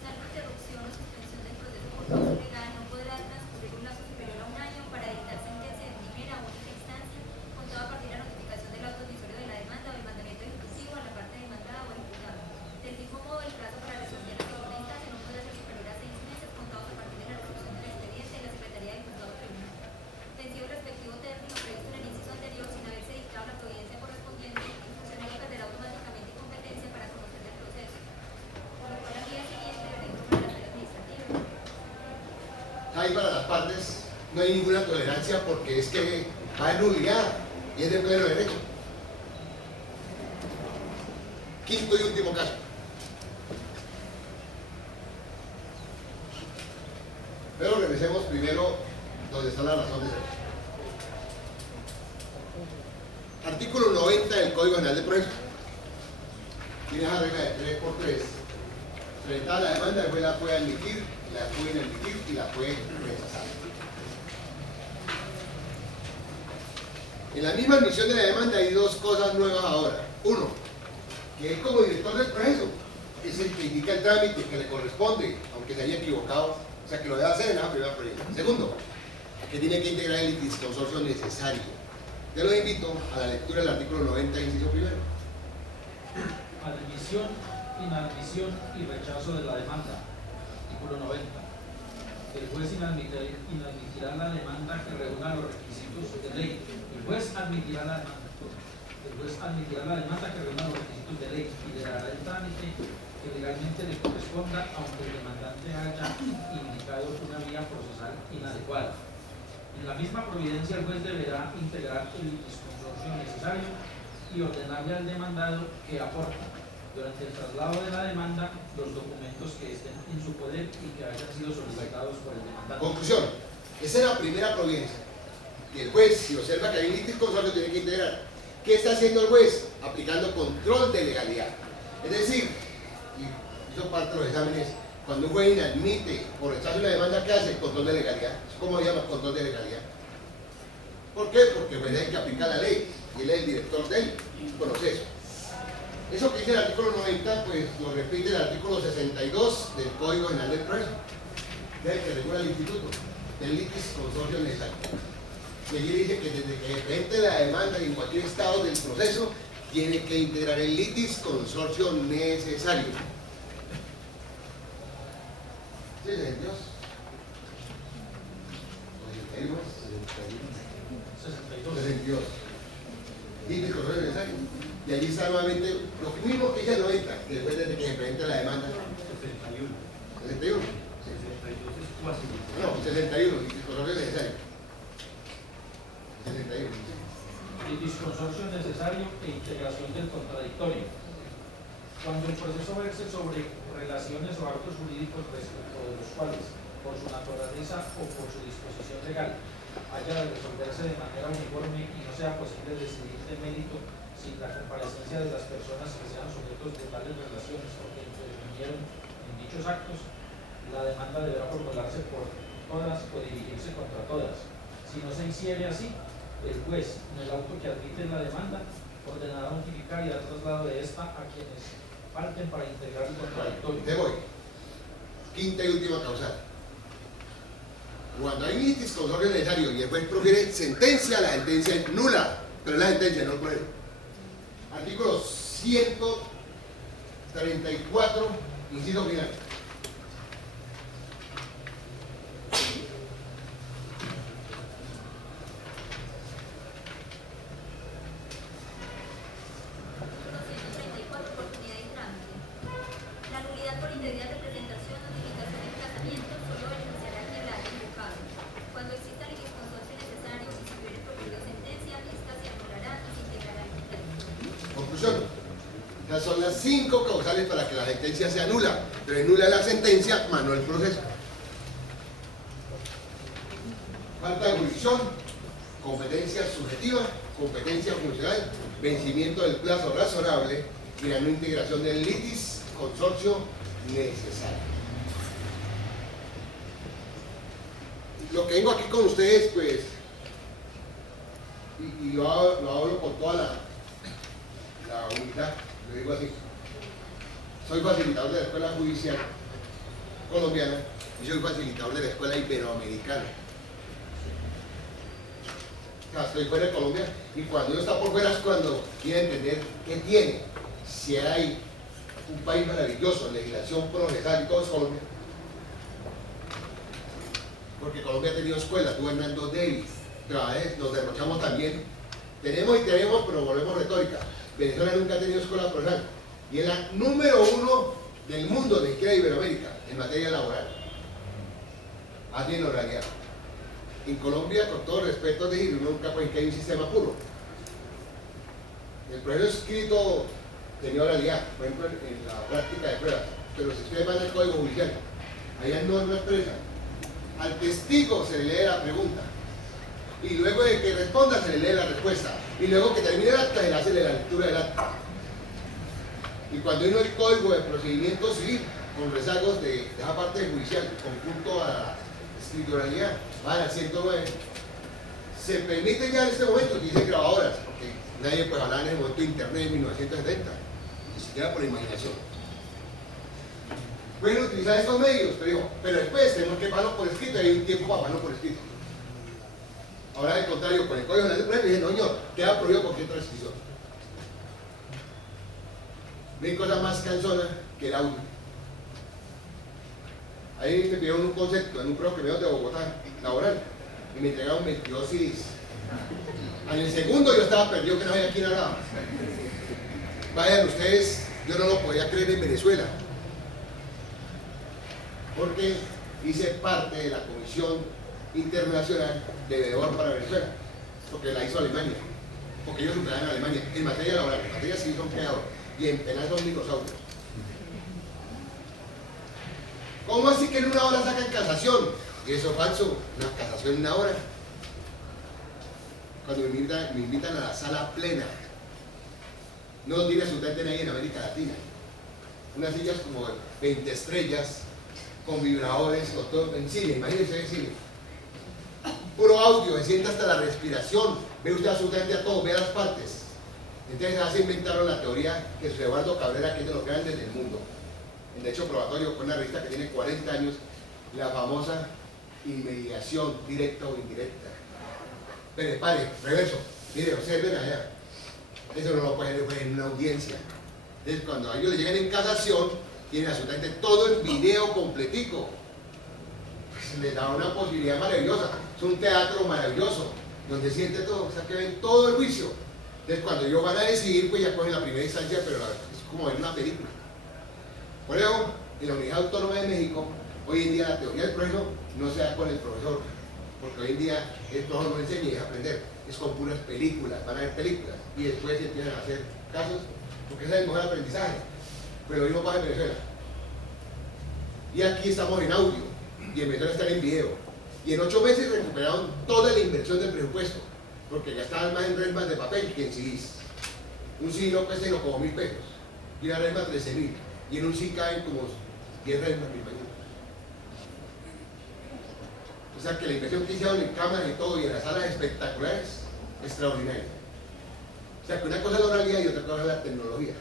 Salvo interrupción o suspensión del proceso por causa legal, no podrá transcurrir un plazo superior a 1 año para dictar sentencia de primera o única instancia, contado a partir de la notificación del auto admisorio de la demanda o el mandamiento ejecutivo a la parte demandada o imputada. Del mismo modo, el plazo para resolver la segunda instancia no podrá ser superior a 6 meses, contados a partir de la resolución del expediente de la Secretaría del Juzgado Tribunal. Vencido el respectivo término previsto en el inciso anterior, sin haberse dictado la providencia correspondiente, el funcionario perderá automáticamente competencia para conocer del proceso, por lo cual al día siguiente debe informar a la sala administrativa. Ahí para las partes no hay ninguna tolerancia porque es que va en nulidad y es de pleno derecho. Quinto y último caso. Pero regresemos primero donde está la razón de ser. Artículo 90 del Código General de Proceso. Tiene esa regla de 3×3. Frente a la demanda, el juez la puede admitir, la puede inadmitir y la puede rechazar. En la misma admisión de la demanda hay dos cosas nuevas ahora. Uno, que él como director del proceso es el que indica el trámite que le corresponde, aunque se haya equivocado, o sea que lo debe hacer en la primera proyecto. Segundo, que tiene que integrar el litisconsorcio necesario. Yo los invito a la lectura del artículo 90, inciso primero. Admisión, inadmisión y rechazo de la demanda. Artículo 90. El juez inadmitirá la demanda que reúna los requisitos de ley. El juez admitirá la demanda. El juez admitirá la demanda que reúna los requisitos de ley y le dará el trámite que legalmente le corresponda, aunque el demandante haya indicado una vía procesal inadecuada. En la misma providencia, el juez deberá integrar el litisconsorcio necesario y ordenarle al demandado que aporte durante el traslado de la demanda los documentos que estén en su poder y que hayan sido solicitados por el demandante. Conclusión, esa es la primera providencia. Y el juez, si observa que hay un litisconsorcio, tiene que integrar. ¿Qué está haciendo el juez? Aplicando control de legalidad. Es decir, y hizo parte de los exámenes, cuando un juez inadmite o rechaza una demanda, ¿qué hace? Control de legalidad. ¿Cómo se llama control de legalidad? ¿Por qué? Porque el juez es el que aplica la ley y él es el director del proceso. Eso que dice el artículo 90, pues lo repite el artículo 62 del Código General del Proceso, del que regula el instituto, del litisconsorcio necesario. Y allí dice que desde que presente la demanda en cualquier estado del proceso, tiene que integrar el litisconsorcio necesario. ¿Sí, Dios? 62. Litisconsorcio necesario. Y allí está nuevamente lo mismo que dice el 90, que después de que se presente la demanda. 61. 61. 62 es cuasi. No, 61, litisconsorcio necesario. 61. Litisconsorcio necesario e integración del contradictorio. Cuando el proceso verse sobre relaciones o actos jurídicos respecto de los cuales, por su naturaleza o por su disposición legal, haya de resolverse de manera uniforme y no sea posible decidir de mérito sin la comparecencia de las personas que sean sujetos de tales relaciones o que intervinieron en dichos actos, la demanda deberá formularse por todas o dirigirse contra todas. Si no se hiciere así, el juez, en el auto que admite la demanda, ordenará notificar y dar traslado de esta a quienes falten para integrar el contradictorio. Te voy. Quinta y última causal. Cuando hay litisconsorcio necesario y el juez profiere sentencia, la sentencia es nula, pero es la sentencia, no el proceso. Artículo 134, inciso final. Esas son las 5 causales para que la sentencia sea nula. Pero es nula la sentencia, más no el proceso. Falta de jurisdicción, competencia subjetiva, competencia funcional, vencimiento del plazo razonable y la no integración del litis consorcio necesario. Lo que vengo aquí con ustedes, pues, y lo hablo con toda la humildad, lo digo así. Soy facilitador de la Escuela Judicial Colombiana y soy facilitador de la Escuela Iberoamericana. O sea, estoy fuera de Colombia y cuando uno está por fuera es cuando quiere entender qué tiene. Si hay un país maravilloso, legislación procesal y todo es Colombia. Porque Colombia ha tenido escuelas, tú Hernando Davis, nos derrochamos también. Tenemos y tenemos, pero volvemos retórica. Venezuela nunca ha tenido escuela procesal y es la número 1 del mundo, de izquierda Iberoamérica, en materia laboral. Así en oralidad. En Colombia, con todo respeto, es decir, uno nunca puede que hay un sistema puro. El proceso escrito tenía oralidad, por ejemplo, en la práctica de pruebas, pero si ustedes van al Código Judicial, hay normas expresas. Al testigo se le lee la pregunta y luego de que responda se le lee la respuesta y luego que termine el acta se le hace la lectura del acta. Y cuando vino el Código de Procedimiento Civil con rezagos de esa parte judicial conjunto a la escrituralidad, al 109, se permite ya en este momento que dice grabadoras, porque nadie puede hablar en el momento de internet en 1970, ni siquiera por imaginación. Pueden utilizar estos medios, pero después tenemos que pasarlo por escrito y hay un tiempo para pasarlo por escrito. Ahora, al contrario, con el Código General de Proceso, dicen, no, señor, queda prohibido cualquier transcripción. No hay cosa más cansona que el audio. Ahí me pidieron un concepto en un programa de Bogotá, laboral, y me entregaron 22 CDs. En el segundo yo estaba perdido, que no había quién hablaba. Vayan ustedes, yo no lo podía creer en Venezuela, porque hice parte de la Comisión Internacional de Deudor para Venezuela, porque la hizo Alemania, porque ellos superaron en Alemania, en materia laboral, en materia civil son creadores, y en penal son dinosaurios. ¿Cómo así que en una hora sacan casación? Y eso es falso, una casación en una hora. Cuando me invitan a la sala plena, no tiene absolutamente nadie en América Latina. Unas sillas como 20 estrellas, con vibradores, con todo, en cine, imagínense en cine. Puro audio, se siente hasta la respiración, ve usted absolutamente a todo, ve a las partes. Entonces se inventaron la teoría que es Eduardo Cabrera, que es de los grandes del mundo. En derecho probatorio, con una revista que tiene 40 años, la famosa inmediación directa o indirecta. Pero pare, reverso, mire, observen allá. Eso no lo pueden ver en una audiencia. Entonces, cuando a ellos le llegan en casación, tienen absolutamente todo el video completico. Pues les da una posibilidad maravillosa. Es un teatro maravilloso, donde siente todo, o sea, que ven todo el juicio. Entonces, cuando ellos van a decidir, pues ya cogen la primera instancia, pero es como ver una película. Por eso, en la Unidad Autónoma de México, hoy en día la teoría del proceso no se da con el profesor, porque hoy en día el profesor no enseña y es aprender, es con puras películas, van a ver películas y después empiezan a hacer casos, porque ese es el mejor aprendizaje. Pero hoy no pasa en Venezuela. Y aquí estamos en audio, y en Venezuela están en video. Y en 8 meses recuperaron toda la inversión del presupuesto, porque gastaban más en resmas de papel que en CDs. Un CD no cuesta sino como 1.000 pesos, y una resma 13.000. Y en un sí caen como 10 resmas, me imagino. O sea que la inversión que hicieron en cámaras y todo y en las salas espectaculares, extraordinaria. O sea que una cosa es la oralidad y otra cosa es la tecnología.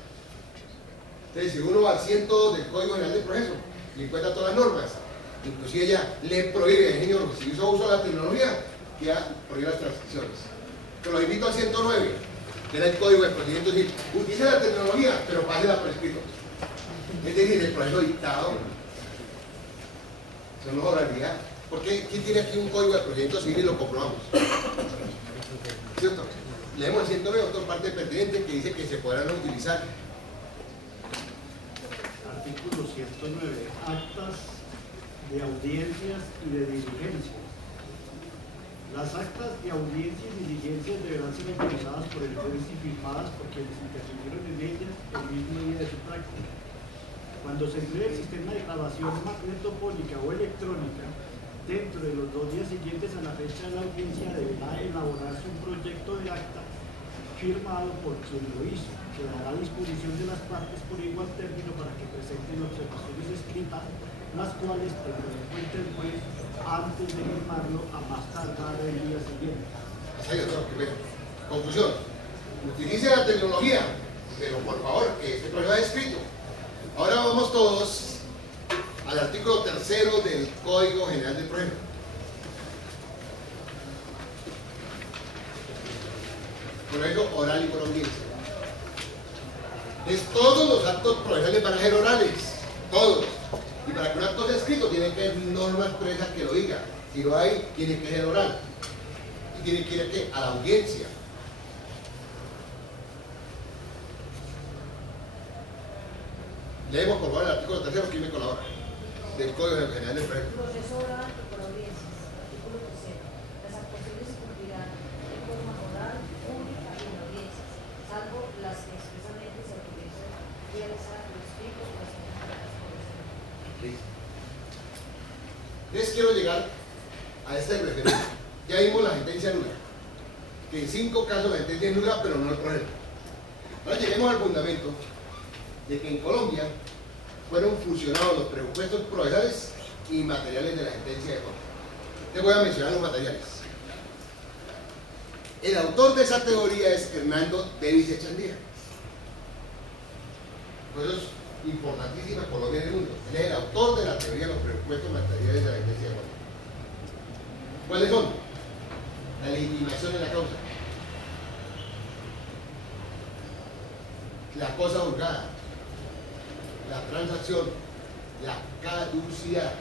Entonces, si uno va al 102 del Código General del Proceso y encuentra todas las normas, inclusive ya le prohíbe, señor, si hizo uso de la tecnología, ya prohíbe las transcripciones. Pero los invito al 109, que era el Código de Procedimiento Civil. Utilice la tecnología, pero pásela por escrito. Es decir, el proceso dictado, eso no es oralidad. Porque ¿quién tiene aquí un código de procedimiento civil y lo comprobamos? ¿Cierto? Leemos el 109, otra parte pertinente que dice que se podrán utilizar. Artículo 109. Actas de audiencias y de diligencias. Las actas de audiencias y diligencias deberán ser autorizadas por el juez y firmadas por quienes intervinieron en ellas el mismo día de su práctica. Cuando se emplee el sistema de grabación magnetofónica o electrónica, dentro de los 2 días siguientes a la fecha de la audiencia deberá elaborarse un proyecto de acta firmado por quien lo hizo, que dará a disposición de las partes por igual término para que presenten observaciones escritas, las cuales tendrá en cuenta el juez antes de firmarlo a más tardar el día siguiente. Hasta ahí, doctor, primero. Conclusión. Utilice la tecnología, pero por favor, que este programa es escrito. Ahora vamos todos al artículo 3 del Código General del Proceso. Proceso oral y por audiencia. Todos los actos procesales van a ser orales, todos. Y para que un acto sea escrito tiene que haber normas expresas que lo digan. Si lo hay, tiene que ser oral. Y tiene que ir a la audiencia. Leemos por favor el artículo 3, que me colabora, del Código General del Proceso. Proceso oral y por audiencias. Artículo 3. Las actuaciones se cumplirán en forma oral, pública y en audiencias, salvo las que expresamente se autorizan realizar por escrito o las encargadas por escrito. Les quiero llegar a esta referencia. Ya vimos la sentencia nula, que en 5 casos la sentencia es nula, pero no el proceso. Ahora lleguemos al fundamento de que en Colombia fueron fusionados los presupuestos procesales y materiales de la sentencia de Colombia. Les voy a mencionar los materiales. El autor de esa teoría es Hernando Davis Echandía. Por eso es importantísima Colombia en el mundo. Él es el autor de la teoría de los presupuestos materiales de la sentencia de Colombia. ¿Cuáles son? La legitimación de la causa, la cosa juzgada, la transacción, la caducidad,